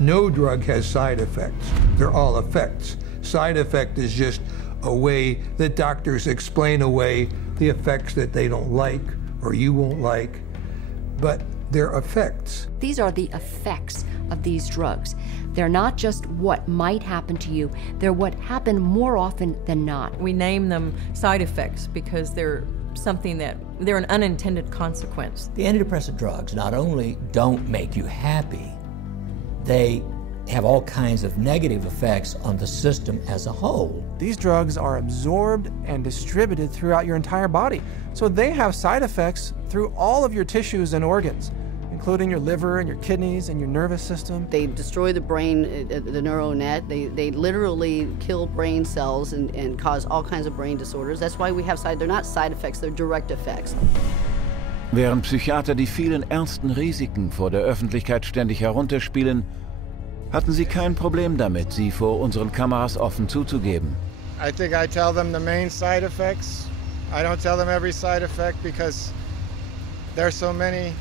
No drug has side effects. They're all effects. Side effect is just a way that doctors explain away the effects that they don't like or you won't like, but they're effects. These are the effects of these drugs. They're not just what might happen to you, they're what happen more often than not. We name them side effects because they're an unintended consequence. The antidepressant drugs not only don't make you happy, they have all kinds of negative effects on the system as a whole. These drugs are absorbed and distributed throughout your entire body, so they have side effects through all of your tissues and organs, including your liver and your kidneys and your nervous system. They destroy the brain, the neural net. They literally kill brain cells and cause all kinds of brain disorders. That's why we have they're not side effects, they're direct effects. Während Psychiater die vielen ernsten Risiken vor der Öffentlichkeit ständig herunterspielen, hatten sie kein Problem damit, sie vor unseren Kameras offen zuzugeben. I think I tell them the main side effects. I don't tell them every side effect because there's so many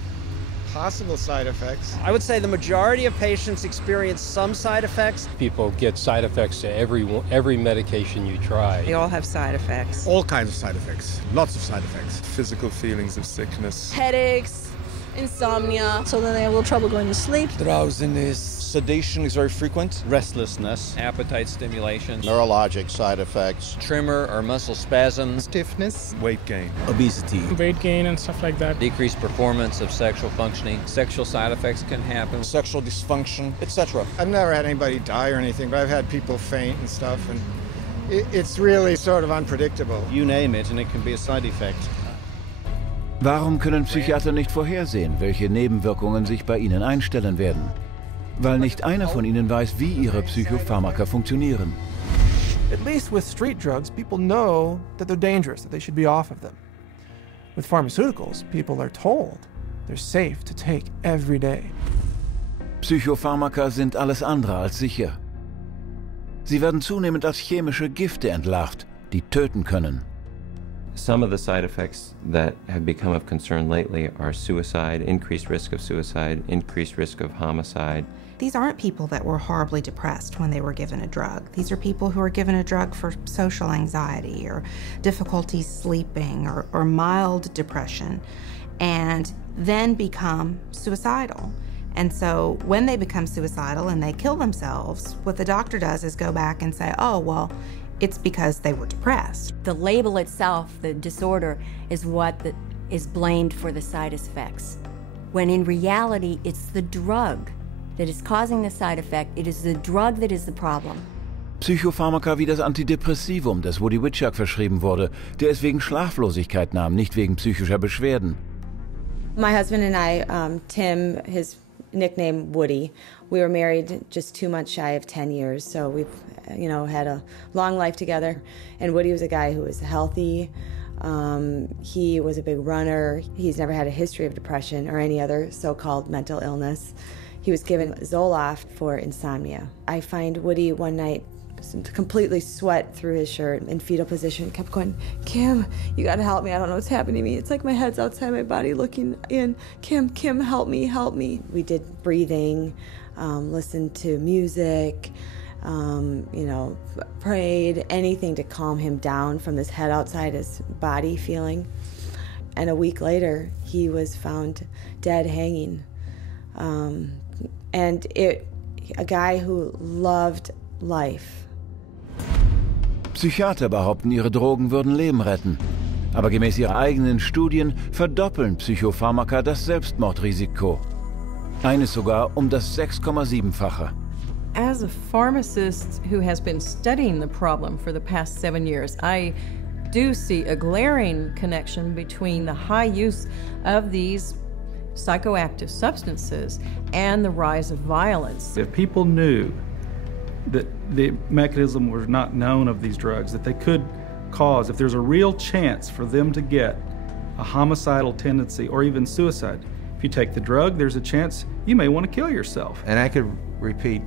possible side effects. I would say the majority of patients experience some side effects. People get side effects to every medication you try. They all have side effects. All kinds of side effects, lots of side effects. Physical feelings of sickness. Headaches, insomnia. So then they have a little trouble going to sleep. Drowsiness. Sedation is very frequent. Restlessness, appetite stimulation, neurologic side effects, tremor or muscle spasms, stiffness, weight gain, obesity, weight gain and stuff like that, decreased performance of sexual functioning, sexual side effects can happen, sexual dysfunction, etc. I've never had anybody die or anything, but I've had people faint and stuff, and it's really sort of unpredictable. You name it and it can be a side effect. Warum können Psychiater nicht vorhersehen, welche Nebenwirkungen sich bei ihnen einstellen werden? Weil nicht einer von ihnen weiß, wie ihre Psychopharmaka funktionieren. At least with street drugs, people know that they're dangerous, that they should be off of them. With pharmaceuticals, people are told they're safe to take every day. Psychopharmaka sind alles andere als sicher. Sie werden zunehmend als chemische Gifte entlarvt, die töten können. Some of the side effects that have become of concern lately are suicide, increased risk of suicide, increased risk of homicide. These aren't people that were horribly depressed when they were given a drug. These are people who are given a drug for social anxiety or difficulty sleeping or mild depression and then become suicidal. And so when they become suicidal and they kill themselves, what the doctor does is go back and say, oh, well, it's because they were depressed. The label itself, the disorder, is what is blamed for the side effects, when in reality it's the drug that is causing the side effect. It is the drug that is the problem. Psychopharmaka wie das Antidepressivum, das Woody Witchak verschrieben wurde, der es wegen Schlaflosigkeit nahm, nicht wegen psychischer Beschwerden. My husband and I, Tim, his nickname Woody, we were married just 2 months shy of 10 years, so we've had a long life together. And Woody was a guy who was healthy. He was a big runner. He's never had a history of depression or any other so-called mental illness. He was given Zoloft for insomnia. I find Woody one night completely sweat through his shirt in fetal position, kept going, Kim, you gotta help me. I don't know what's happening to me. It's like my head's outside my body looking in. Kim, help me, help me. We did breathing, listened to music, prayed, anything to calm him down from this head outside his body feeling. And a week later, he was found dead hanging. A guy who loved life. Psychiater behaupten, ihre Drogen würden Leben retten. Aber gemäß ihrer eigenen Studien verdoppeln Psychopharmaka das Selbstmordrisiko. Eines sogar das 6,7-fache. As a pharmacist who has been studying the problem for the past 7 years, I do see a glaring connection between the high use of these psychoactive substances and the rise of violence. If people knew that the mechanism was not known of these drugs, that they could cause, if there's a real chance for them to get a homicidal tendency or even suicide, if you take the drug, there's a chance you may want to kill yourself. And I could repeat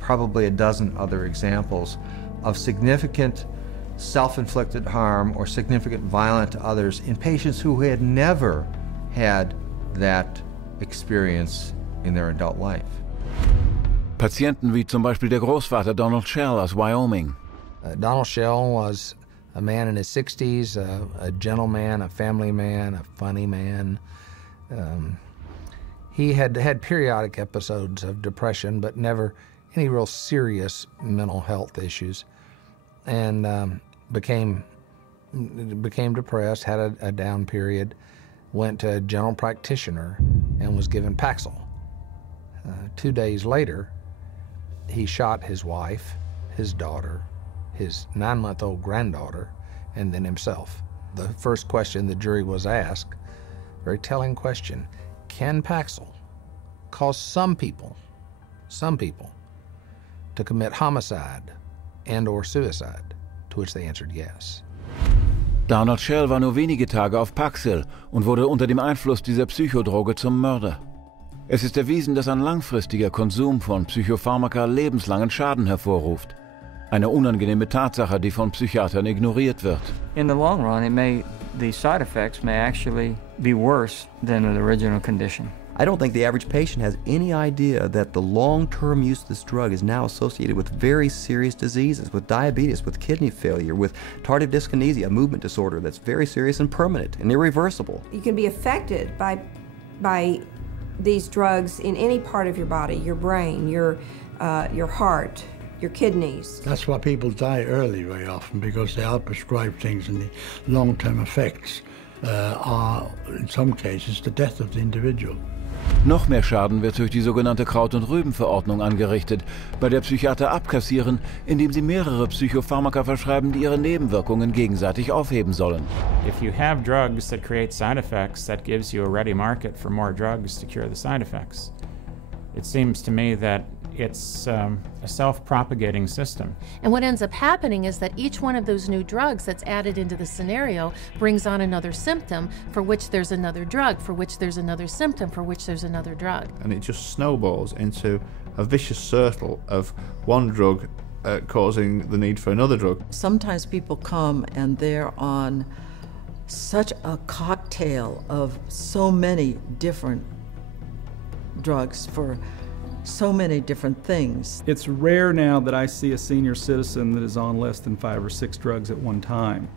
probably a dozen other examples of significant self-inflicted harm or significant violence to others in patients who had never had that experience in their adult life. Patienten wie zum Beispiel der Großvater Donald Shell aus Wyoming. Donald Shell was a man in his 60s, a gentleman, a family man, a funny man. He had had periodic episodes of depression, but never any real serious mental health issues, and became depressed, had a down period, went to a general practitioner, and was given Paxil. 2 days later, he shot his wife, his daughter, his 9-month-old granddaughter, and then himself. The first question the jury was asked, very telling question, can Paxil cause some people to commit homicide and or suicide? To which they answered yes. Donald Shell war nur wenige Tage auf Paxil und wurde unter dem Einfluss dieser Psychodroge zum Mörder. Es ist erwiesen, dass ein langfristiger Konsum von Psychopharmaka lebenslangen Schaden hervorruft. Eine unangenehme Tatsache, die von Psychiatern ignoriert wird. In the long run, the side effects may actually be worse than the original condition. I don't think the average patient has any idea that the long-term use of this drug is now associated with very serious diseases, with diabetes, with kidney failure, with tardive dyskinesia, a movement disorder that's very serious and permanent and irreversible. You can be affected by these drugs in any part of your body, your brain, your heart, your kidneys. That's why people die early very often, because they are prescribed things, and the long-term effects are, in some cases, the death of the individual. Noch mehr Schaden wird durch die sogenannte Kraut- und Rübenverordnung angerichtet, bei der Psychiater abkassieren, indem sie mehrere Psychopharmaka verschreiben, die ihre Nebenwirkungen gegenseitig aufheben sollen. If you have drugs that create side effects, that gives you a ready market for more drugs to cure the side effects. It seems to me that it's a self-propagating system. And what ends up happening is that each one of those new drugs that's added into the scenario brings on another symptom for which there's another drug, for which there's another symptom, for which there's another drug. And it just snowballs into a vicious circle of one drug causing the need for another drug. Sometimes people come and they're on such a cocktail of so many different drugs for so many different things. It's rare now that I see a senior citizen that is on less than 5 or 6 drugs at one time.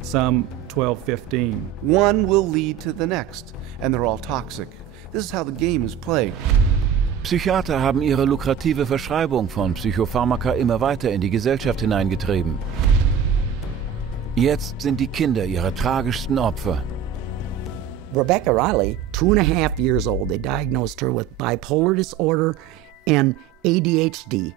Some 12, 15. One will lead to the next, and they're all toxic. This is how the game is played. Psychiater haben ihre lukrative Verschreibung von Psychopharmaka immer weiter in die Gesellschaft hineingetrieben. Jetzt sind die Kinder ihre tragischsten Opfer. Rebecca Riley, 2.5 years old, they diagnosed her with bipolar disorder and ADHD.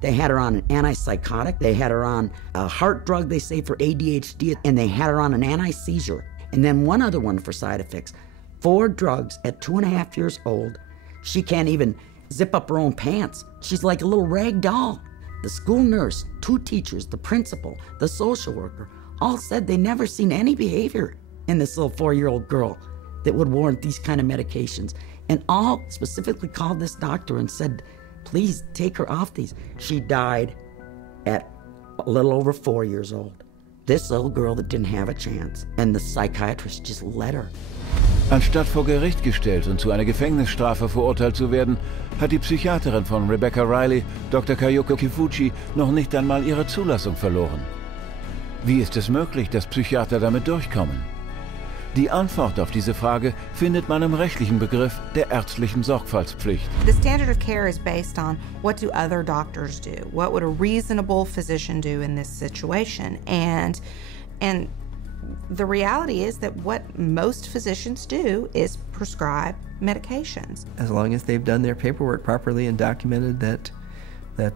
They had her on an antipsychotic, they had her on a heart drug, they say, for ADHD, and they had her on an anti-seizure. And then one other one for side effects. 4 drugs at 2.5 years old. She can't even zip up her own pants. She's like a little rag doll. The school nurse, 2 teachers, the principal, the social worker, all said they never seen any behavior in this little 4-year-old girl that would warrant these kind of medications. And all specifically called this doctor and said, please take her off these. She died at a little over 4 years old. This little girl that didn't have a chance. And the psychiatrist just let her. Anstatt vor Gericht gestellt und zu einer Gefängnisstrafe verurteilt zu werden, hat die Psychiaterin von Rebecca Riley, Dr. Kayoko Kifuchi, noch nicht einmal ihre Zulassung verloren. Wie ist es möglich, dass Psychiater damit durchkommen? Die Antwort auf diese Frage findet man im rechtlichen Begriff der ärztlichen Sorgfaltspflicht. The standard of care is based on what do other doctors do? What would a reasonable physician do in this situation? And the reality is that what most physicians do is prescribe medications. As long as they've done their paperwork properly and documented that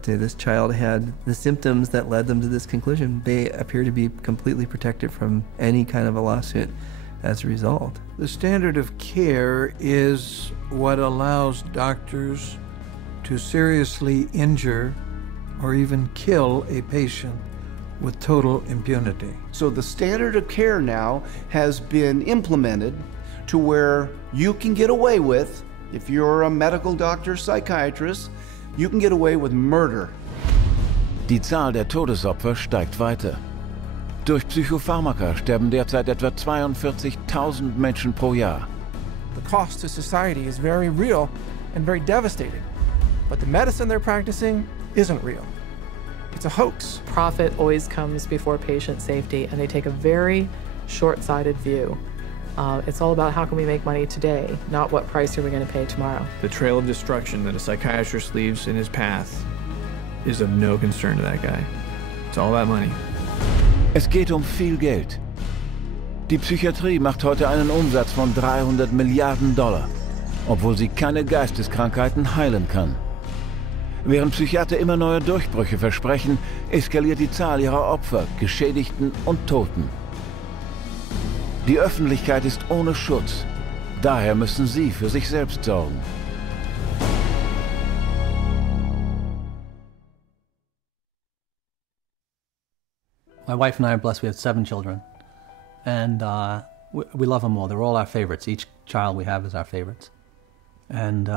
this child had the symptoms that led them to this conclusion, they appear to be completely protected from any kind of a lawsuit as a result. The standard of care is what allows doctors to seriously injure or even kill a patient with total impunity. So the standard of care now has been implemented to where you can get away with, if you're a medical doctor, psychiatrist, you can get away with murder. Die Zahl der Todesopfer steigt weiter. Durch Psychopharmaka sterben derzeit etwa 42.000 Menschen pro Jahr. The cost to society is very real and very devastating. But the medicine they're practicing isn't real. It's a hoax. Profit always comes before patient safety, and they take a very short-sighted view. It's all about how can we make money today, not what price are we going to pay tomorrow. The trail of destruction that a psychiatrist leaves in his path is of no concern to that guy. It's all about money. Es geht viel Geld. Die Psychiatrie macht heute einen Umsatz von 300 Milliarden Dollar, obwohl sie keine Geisteskrankheiten heilen kann. Während Psychiater immer neue Durchbrüche versprechen, eskaliert die Zahl ihrer Opfer, Geschädigten und Toten. Die Öffentlichkeit ist ohne Schutz. Daher müssen sie für sich selbst sorgen. My wife and I are blessed. We have 7 children. And we love them all. They're all our favorites. Each child we have is our favorites. And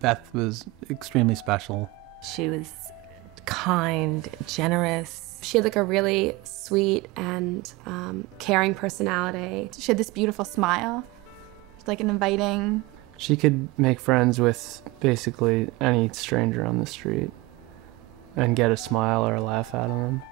Beth was extremely special. She was kind, generous. She had like a really sweet and caring personality. She had this beautiful smile, like an inviting. She could make friends with basically any stranger on the street and get a smile or a laugh out of them.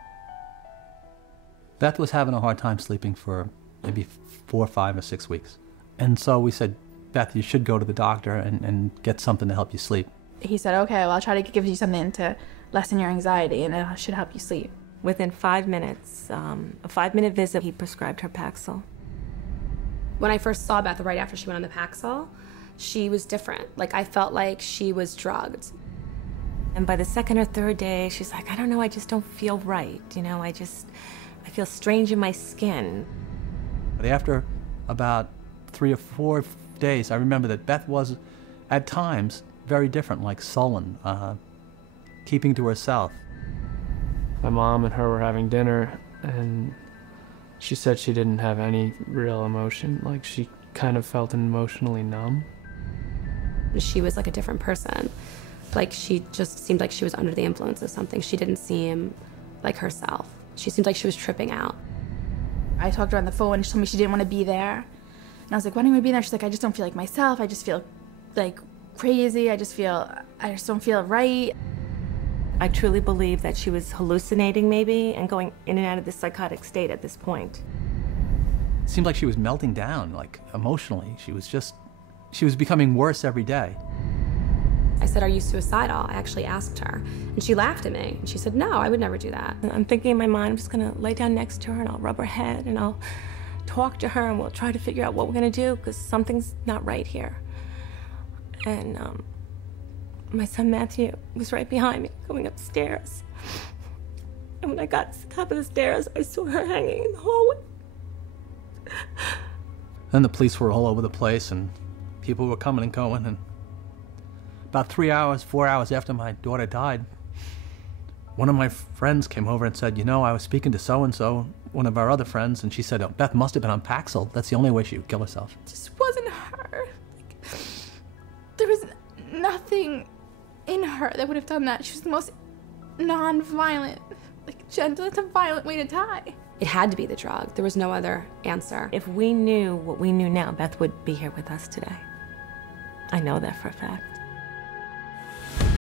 Beth was having a hard time sleeping for maybe 4, 5, or 6 weeks. And so we said, Beth, you should go to the doctor and get something to help you sleep. He said, okay, well, I'll try to give you something to lessen your anxiety, and it should help you sleep. Within 5 minutes, a 5-minute visit, he prescribed her Paxil. When I first saw Beth right after she went on the Paxil, she was different. Like, I felt like she was drugged. And by the 2nd or 3rd day, she's like, I don't know, I just don't feel right. You know, I feel strange in my skin. But after about 3 or 4 days, I remember that Beth was, at times, very different, like sullen, keeping to herself. My mom and her were having dinner, and she said she didn't have any real emotion. Like, she kind of felt emotionally numb. She was like a different person. Like, she just seemed like she was under the influence of something. She didn't seem like herself. She seemed like she was tripping out. I talked to her on the phone, and she told me she didn't want to be there. And I was like, why don't you want to be there? She's like, I just don't feel like myself. I just feel like crazy. I just don't feel right. I truly believe that she was hallucinating maybe and going in and out of this psychotic state at this point. It seemed like she was melting down, like emotionally. She was becoming worse every day. I said, are you suicidal? I actually asked her. And she laughed at me. And she said, no, I would never do that. I'm thinking in my mind, I'm just gonna lay down next to her and I'll rub her head and I'll talk to her and we'll try to figure out what we're gonna do because something's not right here. And my son Matthew was right behind me going upstairs. And when I got to the top of the stairs, I saw her hanging in the hallway. Then the police were all over the place and people were coming and going, and about 3 hours, 4 hours after my daughter died, one of my friends came over and said, you know, I was speaking to so-and-so, one of our other friends, and she said, oh, Beth must have been on Paxil. That's the only way she would kill herself. It just wasn't her. Like, there was nothing in her that would have done that. She was the most non-violent, like gentle. It's a violent way to die. It had to be the drug. There was no other answer. If we knew what we knew now, Beth would be here with us today. I know that for a fact.